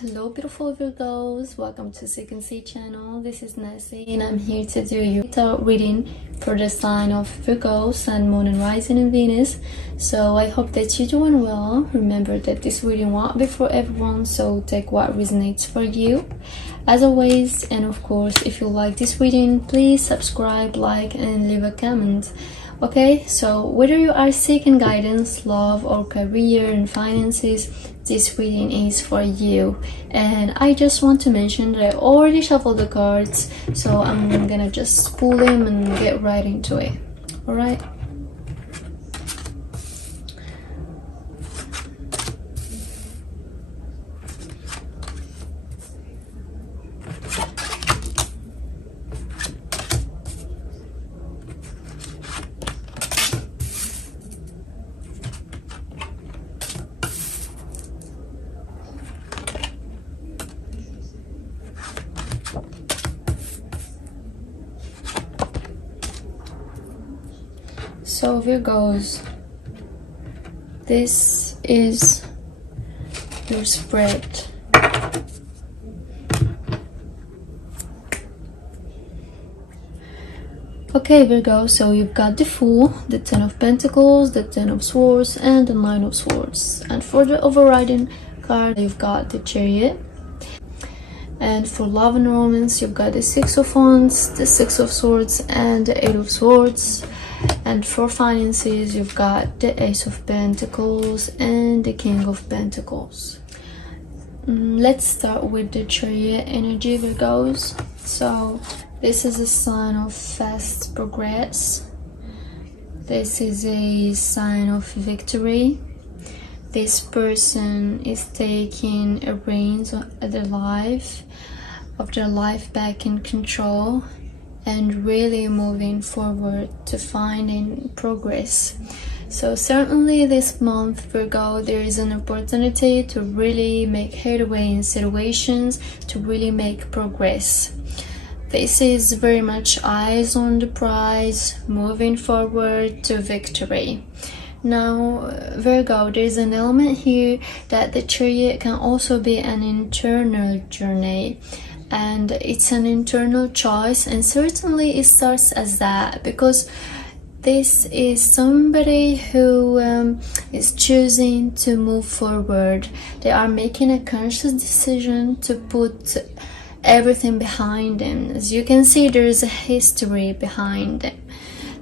Hello beautiful Virgos, welcome to Second C channel. This is Nancy and I'm here to do your tarot reading for the sign of Virgo, Sun, Moon and Rising in Venus. So I hope that you're doing well. Remember that this reading won't be for everyone, so take what resonates for you as always. And of course, if you like this reading, please subscribe, like and leave a comment. Okay, so whether you are seeking guidance, love or career and finances, this reading is for you. And I just want to mention that I already shuffled the cards, so I'm gonna just pull them and get right into it. All right. So Virgos, this is your spread. Okay Virgo, so you've got the Fool, the Ten of Pentacles, the Ten of Swords and the Nine of Swords. And for the overriding card, you've got the Chariot. And for love and romance, you've got the Six of Wands, the Six of Swords and the Eight of Swords. And for finances, you've got the Ace of Pentacles and the King of Pentacles. Let's start with the Chariot energy, Virgos. So this is a sign of fast progress. This is a sign of victory. This person is taking a reins of their life back in control and really moving forward to finding progress. So certainly this month, Virgo, there is an opportunity to really make headway in situations, to really make progress. This is very much eyes on the prize, moving forward to victory. Now Virgo, there's an element here that the Chariot can also be an internal journey. And it's an internal choice, and certainly it starts as that because this is somebody who is choosing to move forward. They are making a conscious decision to put everything behind them. As you can see, there's a history behind them.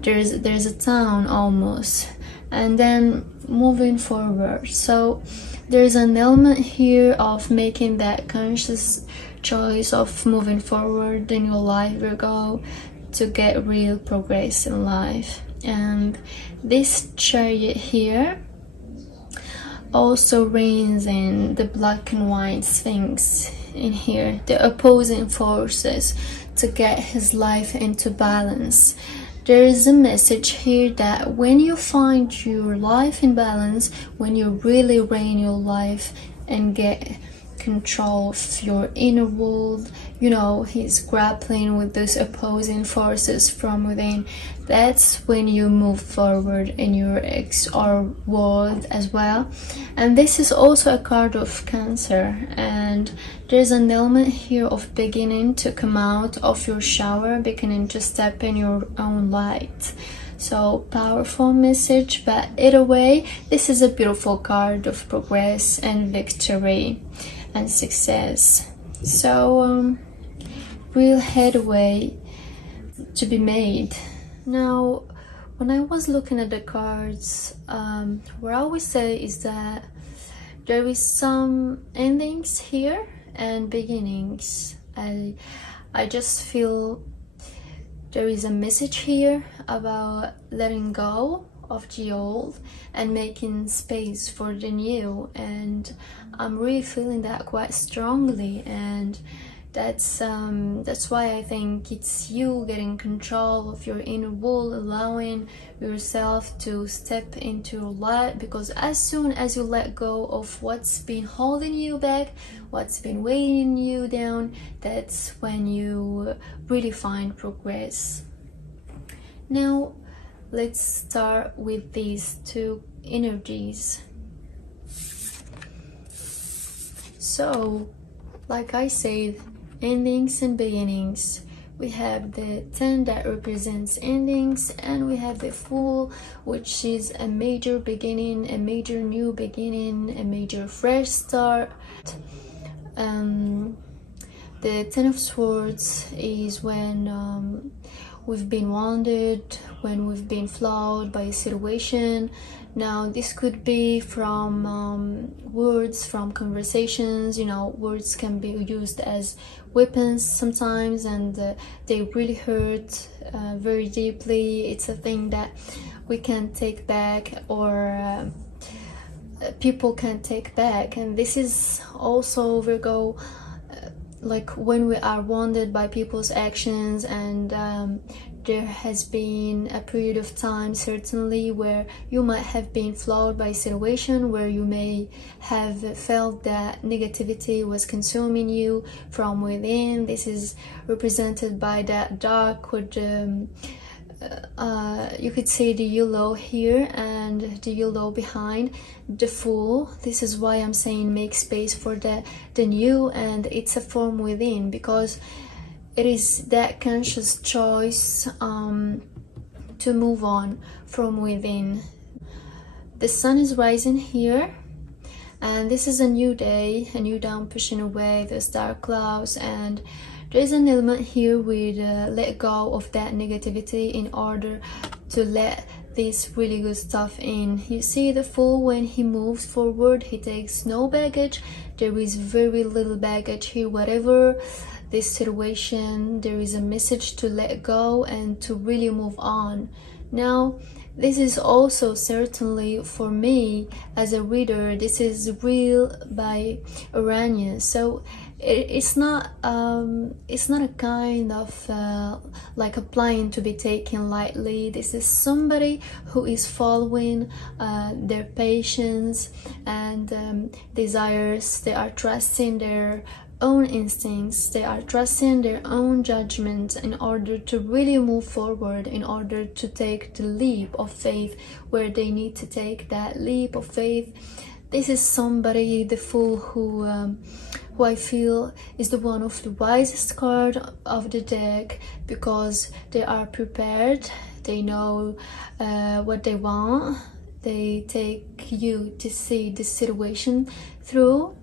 There's a town almost, and then moving forward. So there's an element here of making that conscious choice of moving forward in your life, Virgo, to get real progress in life. And this Chariot here also reigns in the black and white Sphinx in here, the opposing forces, to get his life into balance. There is a message here that when you find your life in balance, when you really reign your life and get control of your inner world, you know, he's grappling with those opposing forces from within. That's when you move forward in your XR world as well. And this is also a card of Cancer, and there's an element here of beginning to come out of your shower, beginning to step in your own light. So powerful message, but either way, this is a beautiful card of progress and victory and success. So real headway to be made. Now when I was looking at the cards, what I always say is that there is some endings here and beginnings. I just feel there is a message here about letting go of the old and making space for the new, and I'm really feeling that quite strongly. And that's why I think it's you getting control of your inner world, allowing yourself to step into your light, because as soon as you let go of what's been holding you back, what's been weighing you down, that's when you really find progress. Now let's start with these two energies. So like I said, endings and beginnings. We have the 10 that represents endings, and we have the Fool, which is a major beginning, a major new beginning, a major fresh start. The 10 of Swords is when we've been wounded, when we've been flawed by a situation. Now this could be from words, from conversations. You know, words can be used as weapons sometimes, and they really hurt very deeply. It's a thing that we can't take back, or people can't take back. And this is also, Virgo, like when we are wounded by people's actions, and there has been a period of time certainly where you might have been flawed by a situation, where you may have felt that negativity was consuming you from within. This is represented by that dark with you could say the yellow here and the yellow behind the Fool. This is why I'm saying make space for the new, and it's a form within, because it is that conscious choice to move on from within. The sun is rising here, and this is a new day, a new dawn pushing away those dark clouds. And there's an element here with let go of that negativity in order to let this really good stuff in. You see the Fool, when he moves forward, he takes no baggage. There is very little baggage here. Whatever this situation, there is a message to let go and to really move on. Now this is also certainly for me as a reader, this is real by Uranus, so it's not a kind of like a plan to be taken lightly. This is somebody who is following their patience and desires. They are trusting their own instincts, they are trusting their own judgment in order to really move forward, in order to take the leap of faith where they need to take that leap of faith. This is somebody, the Fool, who I feel is the one of the wisest card of the deck, because they are prepared, they know what they want, they take you to see the situation through.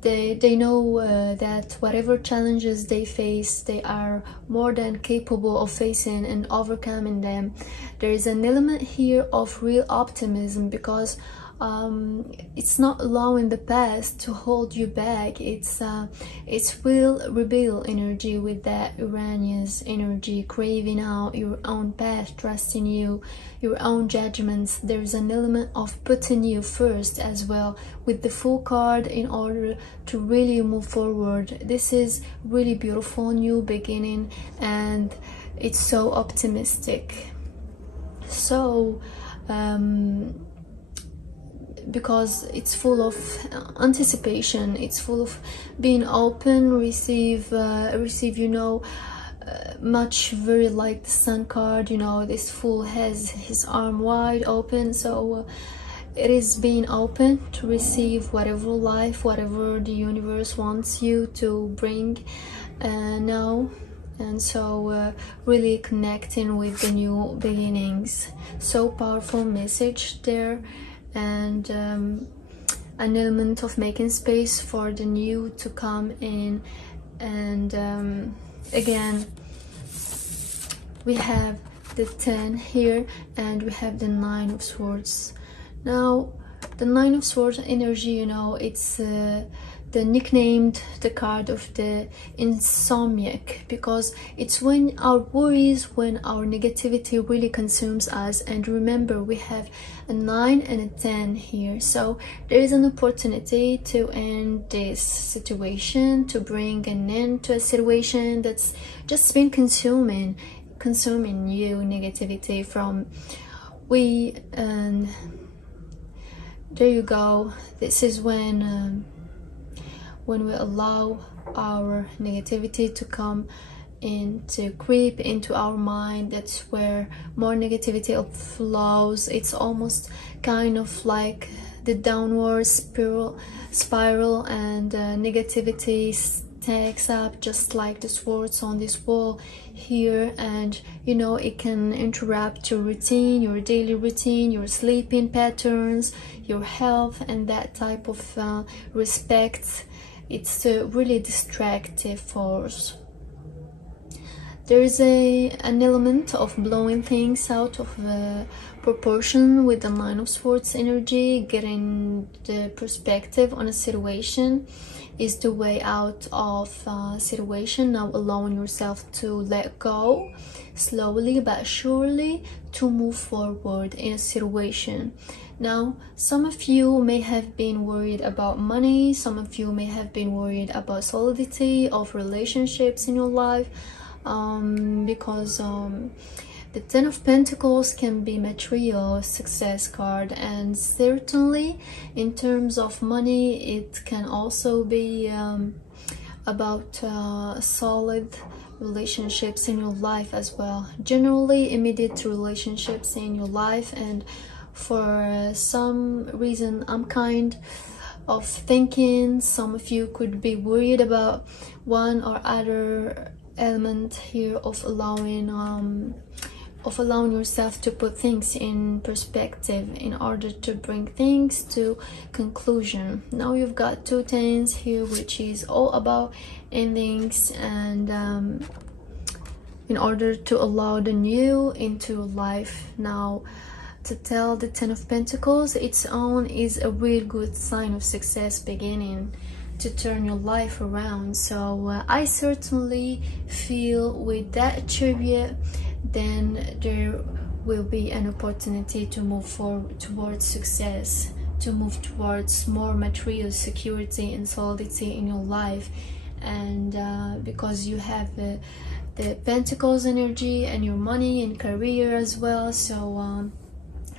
They know that whatever challenges they face, they are more than capable of facing and overcoming them. There is an element here of real optimism, because it's not allowing the past to hold you back. It's real rebel energy with that Uranus energy, craving out your own path, trusting you, your own judgments. There's an element of putting you first as well with the Fool card in order to really move forward. This is really beautiful new beginning, and it's so optimistic. So because it's full of anticipation, it's full of being open, receive you know, much very like the Sun card. You know, this Fool has his arm wide open, so it is being open to receive whatever life, whatever the universe wants you to bring now. And so really connecting with the new beginnings. So powerful message there, and an element of making space for the new to come in. And again, we have the 10 here, and we have the 9 of Swords. Now the 9 of Swords energy, you know, it's the nicknamed the card of the insomniac, because it's when our worries, when our negativity really consumes us. And remember, we have a 9 and a 10 here, so there is an opportunity to end this situation, to bring an end to a situation that's just been consuming you, negativity from and there you go. This is when we allow our negativity to come in, to creep into our mind. That's where more negativity flows. It's almost kind of like the downward spiral, and negativity takes up, just like the swords on this wall here, and you know, it can interrupt your routine, your daily routine, your sleeping patterns, your health, and that type of respect. It's a really distractive force. There is an element of blowing things out of proportion with the Nine of Swords energy. Getting the perspective on a situation is the way out of a situation. Now allowing yourself to let go slowly but surely to move forward in a situation. Now, some of you may have been worried about money, some of you may have been worried about solidity of relationships in your life, because the Ten of Pentacles can be material success card, and certainly in terms of money it can also be about solid relationships in your life as well. Generally immediate relationships in your life, and for some reason I'm kind of thinking some of you could be worried about one or other element here of allowing yourself to put things in perspective in order to bring things to conclusion. Now you've got two tens here, which is all about endings, and in order to allow the new into life. Now, to tell the Ten of Pentacles its own is a real good sign of success beginning to turn your life around. So I certainly feel with that chariot, then there will be an opportunity to move forward towards success, to move towards more material security and solidity in your life. And because you have the Pentacles energy and your money and career as well, so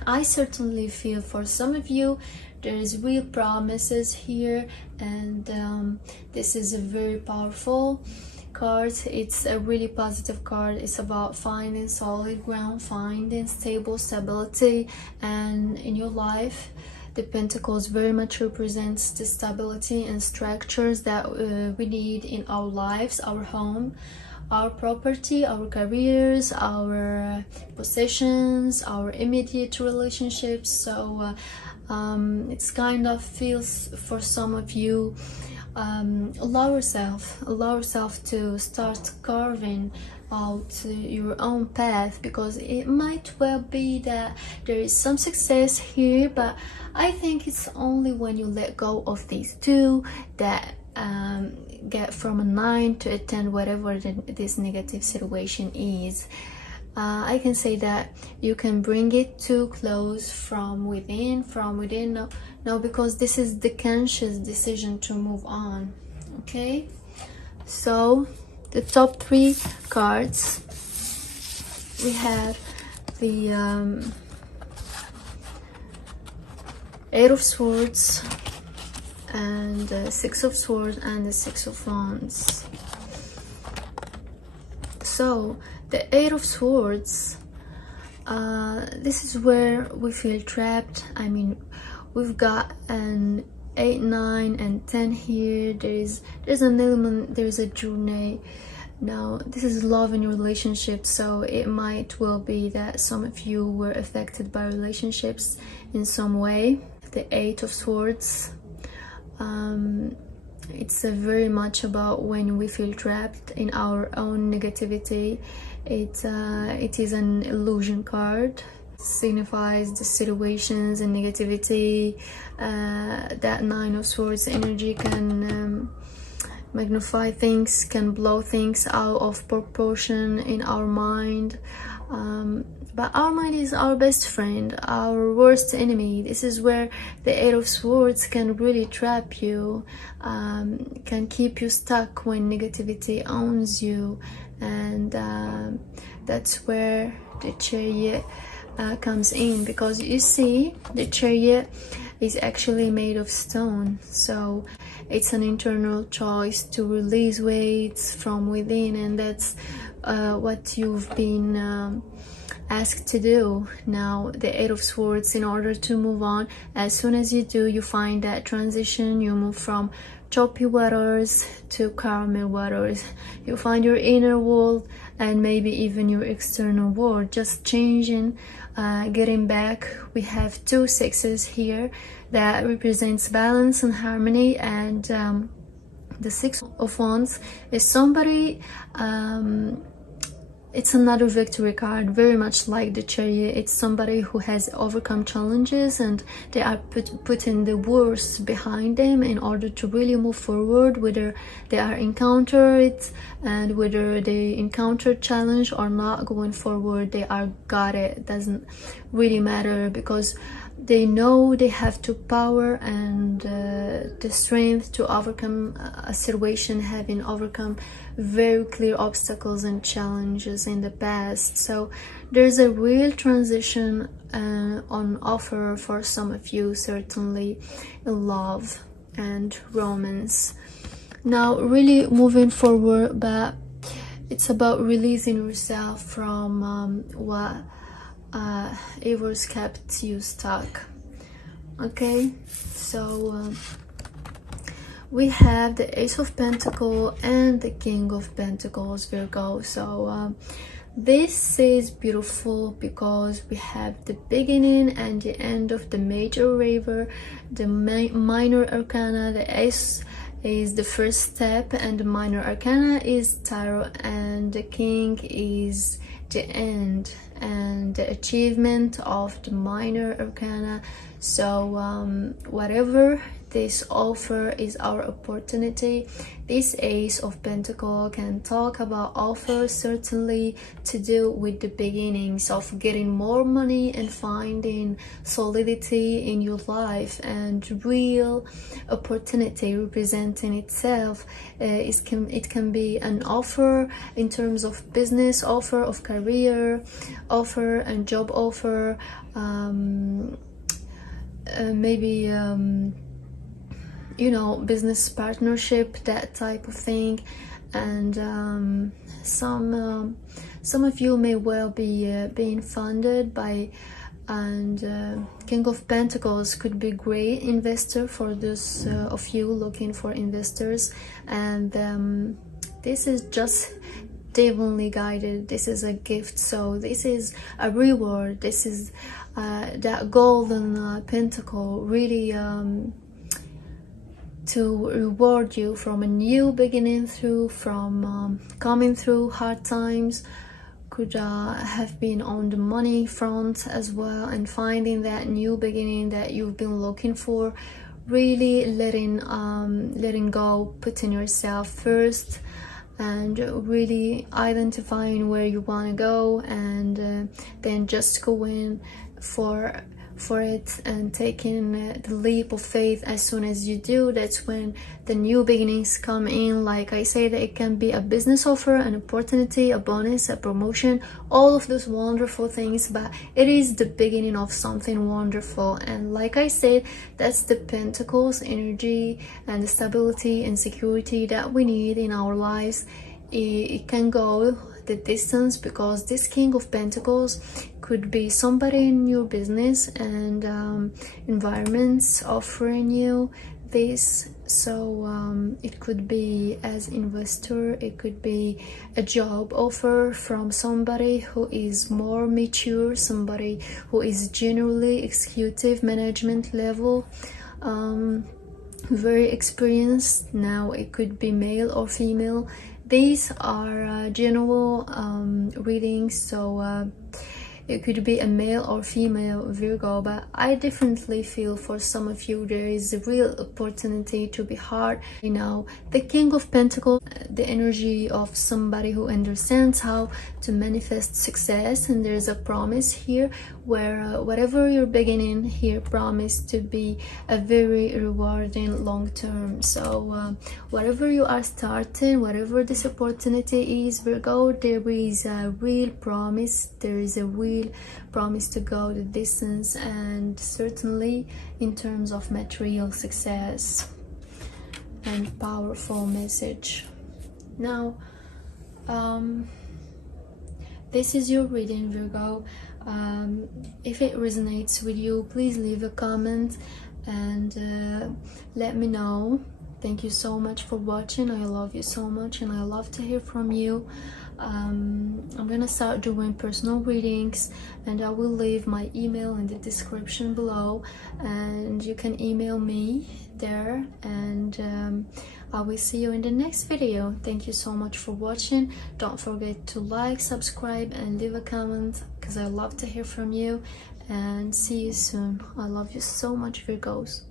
I certainly feel for some of you there is real promises here, and this is a very powerful card. It's a really positive card. It's about finding solid ground, finding stability, and in your life the Pentacles very much represents the stability and structures that we need in our lives, our home, our property, our careers, our possessions, our immediate relationships. So it's kind of feels for some of you, allow yourself to start carving out your own path, because it might well be that there is some success here, but I think it's only when you let go of these two that get from a 9 to a 10, whatever this negative situation is. I can say that you can bring it to close from within. No, because this is the conscious decision to move on. Okay, so the top 3 cards, we have the Eight of Swords, and the Six of Swords, and the Six of Wands. So the Eight of Swords, this is where we feel trapped. I mean, we've got an 8, 9, and 10 here. There's an element, there's a journey. Now this is love in your relationship, so it might well be that some of you were affected by relationships in some way. The Eight of Swords, it's very much about when we feel trapped in our own negativity. It is an illusion card. It signifies the situations and negativity. That Nine of Swords energy can magnify things, can blow things out of proportion in our mind. But our mind is our best friend, our worst enemy. This is where the Eight of Swords can really trap you, can keep you stuck when negativity owns you. And that's where the Chariot comes in, because you see the Chariot is actually made of stone, so it's an internal choice to release weights from within, and that's what you've been asked to do. Now the Eight of Swords, in order to move on, as soon as you do, you find that transition, you move from choppy waters to caramel waters. You find your inner world and maybe even your external world just changing, getting back. We have two sixes here that represents balance and harmony, and the Six of Wands is somebody, it's another victory card, very much like the Chariot. It's somebody who has overcome challenges and they are putting the worst behind them in order to really move forward, whether they are encounter it and whether they encounter challenge or not. Going forward, they are got it. Doesn't really matter, because they know they have the power and the strength to overcome a situation, having overcome very clear obstacles and challenges in the past. So there's a real transition on offer for some of you, certainly in love and romance. Now really moving forward, but it's about releasing yourself from what ever's kept you stuck. Okay, so we have the Ace of Pentacles and the King of Pentacles, Virgo. So this is beautiful because we have the beginning and the end of the major river, the minor arcana. The Ace is the first step and the minor arcana is tarot, and the king is the end and the achievement of the minor arcana. So whatever this offer is our opportunity. This Ace of Pentacles can talk about offers, certainly to do with the beginnings of getting more money and finding solidity in your life, and real opportunity representing itself. It can be an offer in terms of business, offer of career, offer and job offer, maybe you know, business partnership, that type of thing. And some of you may well be being funded by, and King of Pentacles could be great investor for those of you looking for investors. And this is just divinely guided. This is a gift, so this is a reward. This is that golden pentacle, really to reward you from a new beginning, from coming through hard times. Could have been on the money front as well, and finding that new beginning that you've been looking for. Really letting go, putting yourself first, and really identifying where you want to go, and then just going for it and taking the leap of faith. As soon as you do, that's when the new beginnings come in. Like I say, that it can be a business offer, an opportunity, a bonus, a promotion, all of those wonderful things, but it is the beginning of something wonderful. And like I said, that's the Pentacles energy and the stability and security that we need in our lives. It can go the distance, because this King of Pentacles could be somebody in your business and environments offering you this. So it could be as investor, it could be a job offer from somebody who is more mature, somebody who is generally executive management level, very experienced. Now it could be male or female. These are general readings, so it could be a male or female Virgo, but I definitely feel for some of you there is a real opportunity to be hard. You know, the King of Pentacles, the energy of somebody who understands how to manifest success, and there's a promise here where whatever you're beginning here promise to be a very rewarding long term. So whatever you are starting, whatever this opportunity is, Virgo, there is a real promise. There is a real promise to go the distance, and certainly in terms of material success and powerful message. Now this is your reading, Virgo. If it resonates with you, please leave a comment and let me know. Thank you so much for watching. I love you so much and I love to hear from you. I'm gonna start doing personal readings, and I will leave my email in the description below, and you can email me there, and I will see you in the next video. Thank you so much for watching. Don't forget to like, subscribe and leave a comment, because I love to hear from you, and see you soon. I love you so much, Virgos.